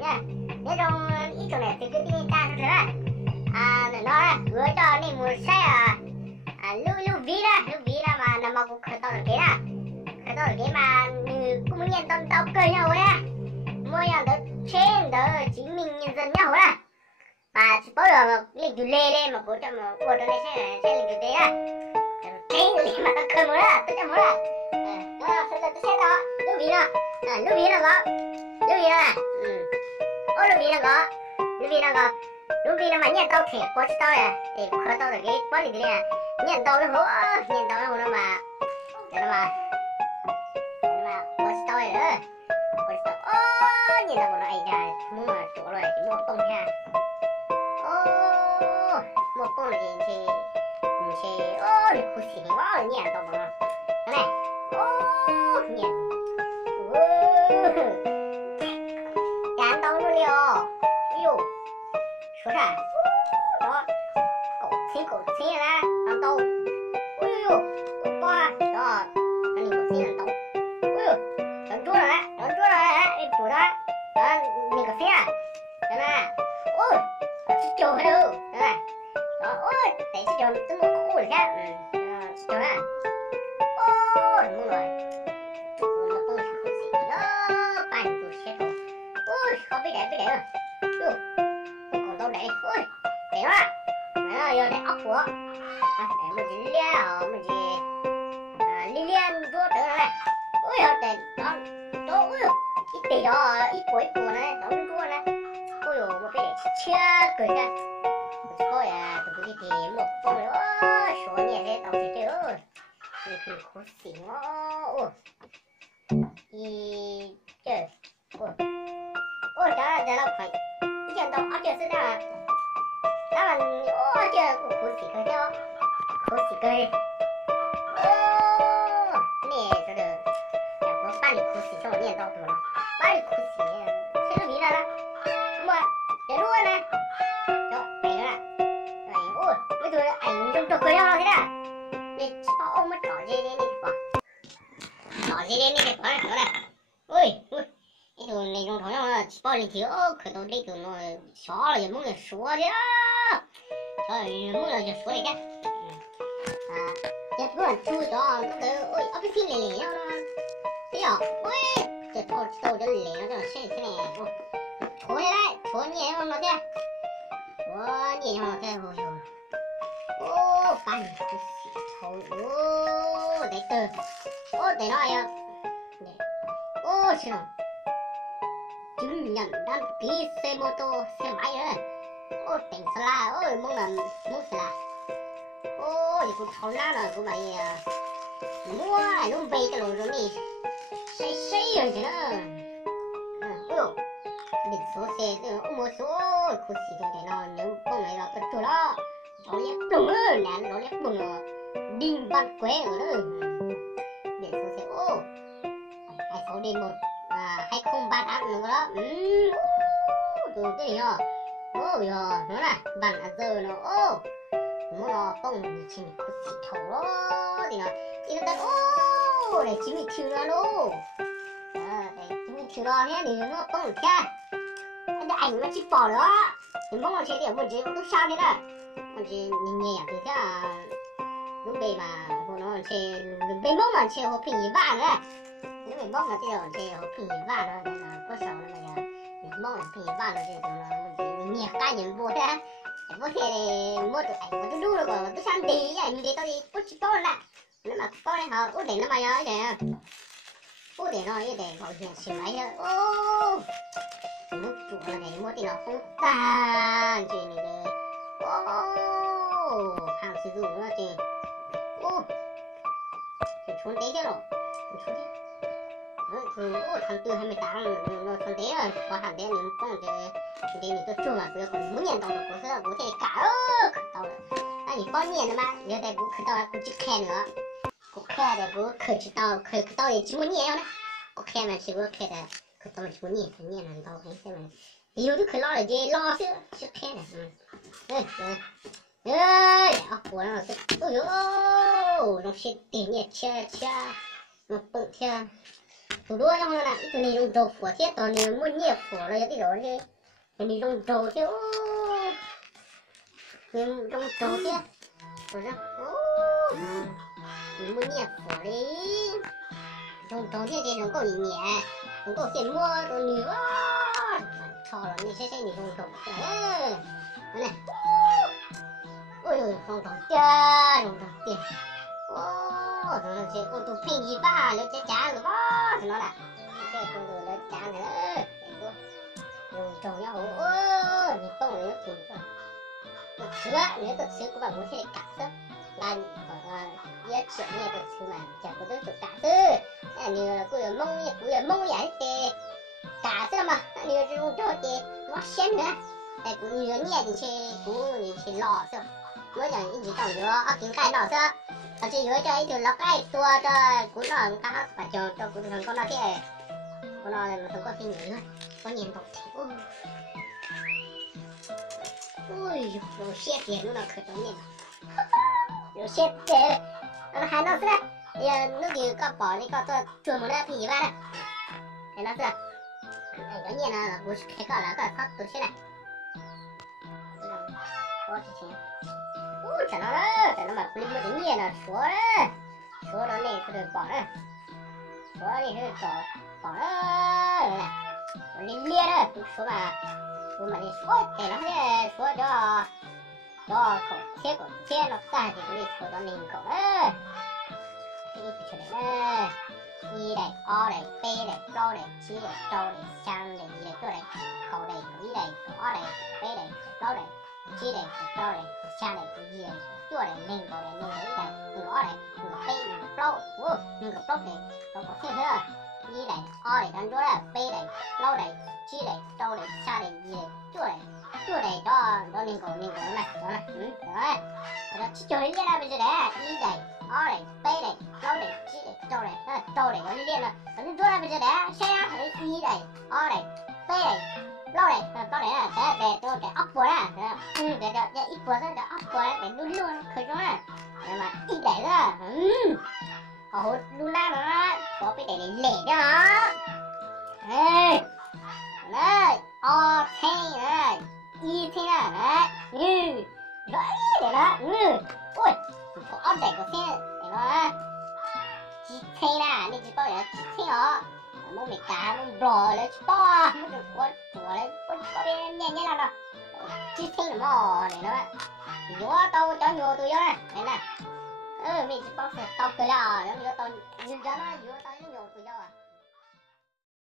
nha nếu trong ít chỗ này thì cứ đi ta thế này nó gửi cho nên một xe lưu ví ra mà nằm một khởi tàu cái mà cũng muốn nhận tao cười nhau đấy mua nhà đó trên đó chứng minh nhân dân nhau đấy mà chỉ bao giờ lịch du lê đây mà của này sẽ lịch du tế à thế mà tao cười muốn à tao muốn à nó sẽ đó lưu ví nó có lưu ví nó mà nhận tao thể có tao à để khởi tao được cái bao lịch à nhận tao nó mà có tao rồi nhìn là một loại là mua chỗ rồi mua bông ha mua bông là gì thì thì khu xí quá nhìn tao mà này nhìn chán tao luôn đi ôi dồi số ra đó cổ xí ra tao ôi dồi to đó anh cổ xí là tao ôi dồi nó chua rồi đấy bữa đó mình cà phê à đó là ôi chiều hay đâu đó là đó ôi tại chiều tôi mua khô rồi khác chiều à ôi mua rồi nó không có gì nó bàn tôi sẽ rồi ôi không biết để rồi chú còn đâu để ôi để đó à giờ để ốc của để mình chỉ liên vô trở lại ôi để đó ôi ít tỷ đó ít bụi này nó chua này ôi dồi mà phải để chia cười ra thôi à tụi tôi thì một con nữa số nhẹ thế tao chỉ chơi thì khó xỉn ôi chơi ôi đó là phải cái tao áp chơi sẽ ra đó là ôi chơi cũng khó xỉn cười cho khó xỉn cười nè cho được có ba lịch khó xỉn cho nó nhẹ tao tụi nó ba lịch khó xỉn sẽ là vì là mà để luôn này đó này nữa này ôi bây giờ ảnh trong trò cười nhau thế nào để bao ông mất trò gì đi bỏ trò gì đi bỏ này nữa này ôi cái đồ này trong thằng nhau chỉ bao lịch thiếu khởi đầu đây tụi nó xóa là muốn là xóa đấy á trời muốn là xóa đấy chứ chết quá chui đó nó tới ôi ấp cái phim này nhau nó thế à ôi chết thôi cho lẻ nó xem thế này thôi đấy thôi nhẹ không nó thế thôi nhẹ không nó thế rồi ô pan thôi ô để từ ô để nói à ô xin lỗi chứng nhận đăng ký xe mô tô xe máy rồi ô tỉnh sala ôi mong sala ô thì cũng thấu lá rồi cũng vậy mua luôn về cái rồi đi xây rồi chứ nó biển số xe mua số khu xí trong cái nó nếu con này là cái chỗ đó nó lép bùng rồi nè nó lép bùng rồi đinh bắt quế rồi đó biển số xe ô 26D1 2038 nữa đó từ cái gì đó ô giờ nó là bản giờ nó ô nó không chỉ có xí thầu đó thì nó ô để chỉ mình thiếu nó đâu để chỉ mình thiếu đó thế thì nó không cha cái ảnh nó chỉ bỏ đó thì mong là chế điểm một chế cũng sao thế này một chế nhẹ thì thế là lúc đây mà nó chế bên mong là chế hộp hình vàng đấy nếu mình mong là chế hộp hình vàng nó là có sợ nó bây giờ mong là hình vàng là chế nó nhẹ cái những vô thế có thể mua được ảnh mà tôi đu được rồi tôi sang đi ảnh đi tao đi có chỉ to là nó mà to này hả ô để nó mày ơi để ô để nó để bảo hiểm xí máy nữa ô mua chủ là để mua thì nó không tàn chị này để ô hàng sử dụng nữa chị ô thì trốn té chứ rồi trốn té ô tháng 4 28 nó trốn té rồi có hàng té những con thì mình tôi chua mà bây giờ còn muốn nhận tàu được có thể cả tàu được anh bao nhiêu mà giờ đây cũng khởi tàu cũng chỉ khe nữa cũng khe để cũng khởi tàu thì chỉ muốn nhẹ thôi có khe mà chỉ có khe là khởi tàu chỉ muốn nhẹ là tàu thấy xem mà yêu đứa khởi lo là gì lo chứ khe này ơi của nó ôi nó sẽ tiền nhẹ cha nó bự cha 多多然后呢，就那种找火铁到那个没捏火了，有这种的，那种找铁哦，那种找铁，不是哦，没捏火嘞，种找铁这种够一年，够些摸都女哇，超了你谁你种找铁，来，哦呦，种找铁，种找铁。哦，这我都平一把，了这家个吧，是哪的？这都了家的，用中药哦，你帮我有听说？我吃了，你都吃过吧？我现在干死，那也吃，你也都吃嘛，这不都就干死？哎，你个古月猛烟的，干死了嘛？那你这种着的，我先呢，哎，你捏进去，你去捞死，我讲一直当着啊，给干捞死。而且有这一条老盖多的，古老刚好把叫这古上搞那点，古老的很高兴你看，我念到听哦，哎呦，有些点弄到可多念了，有些点，还能是呢，哎呀，弄的个包里搞做专门的皮吧的，还能是，哎，我念了不是开课了，个他都起来，多少钱？哦，真的了，真的嘛，不是没得念了，说了那次的帮人，说的是找帮人，我的练了，都说嘛，我们的说对了嘞，说叫口切了干的，我说到领口了，这个不出来了，一来二来背来高来七来招来香来一来做来口来一来二来背来高来。七来招来，下来一来，左来领过来，领过一来，领过二来，领过背，领过包，领过包来，包过先生，一来二来当左来，背来，老来，七来招来，下来一来，左来到领过来，走了，我说叫人练了不是的，一来二来背来，老来，七来招来，招来我就练了，你做了不是的，下呀，一来二来背来。老嘞，到嘞，这阿婆啦，这一波这阿婆啦，这路可中啦，那么一来了，好路来了，宝贝得累的啊，哎，来，青啊，一青啊，来，来了，喂，我这个先，那个几青啦，你知道呀，几青哦。我没干，我包了去包啊！我做了，我这边年了了，几天了嘛，来了，药到叫药都要来了，没去包是到不了，然后要到，你讲了药到药都要啊。